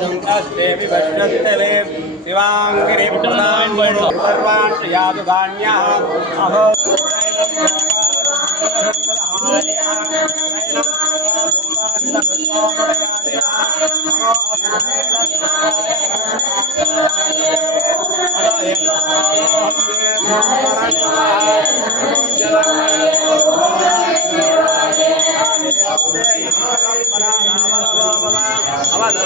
शङ्कस्ते विभ्रस्तले शिवाङ्गिरि सर्वाण्ययातु धान्यः अहो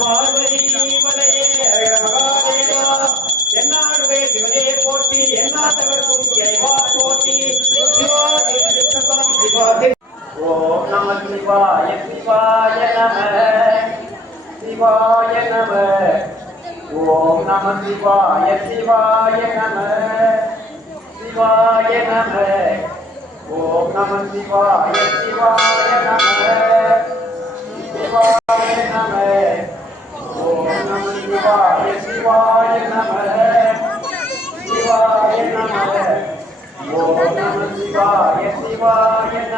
பார்வதி மலையே. மகாதேவா. என்னாடுவே சிவனே போற்றி. என்னாட்டவர்க்கும் இறைவா போற்றி. சிவா திருச்சிற்றம்பலம் சிவா ஓம் நம சிவாய சிவாய நம. சிவாய நம. ஓம் நம சிவாய சிவாய நம. சிவாய நம. ஓம் நம சிவாய சிவாய நம.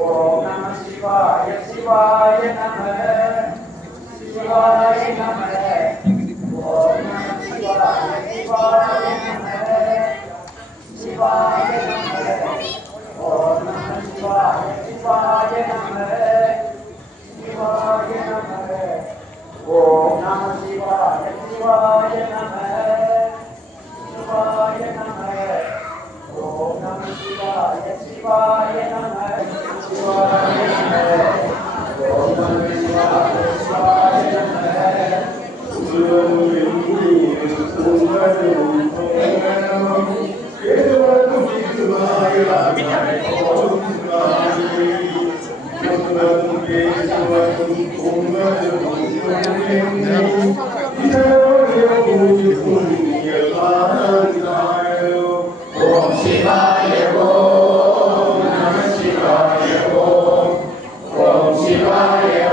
我们吃瓜，吃瓜也难为，吃瓜也难为。我们吃瓜，吃瓜也难为，吃瓜也难为。我们吃瓜，吃瓜也难为，吃瓜也难为。我们吃瓜，吃瓜。Shivaya.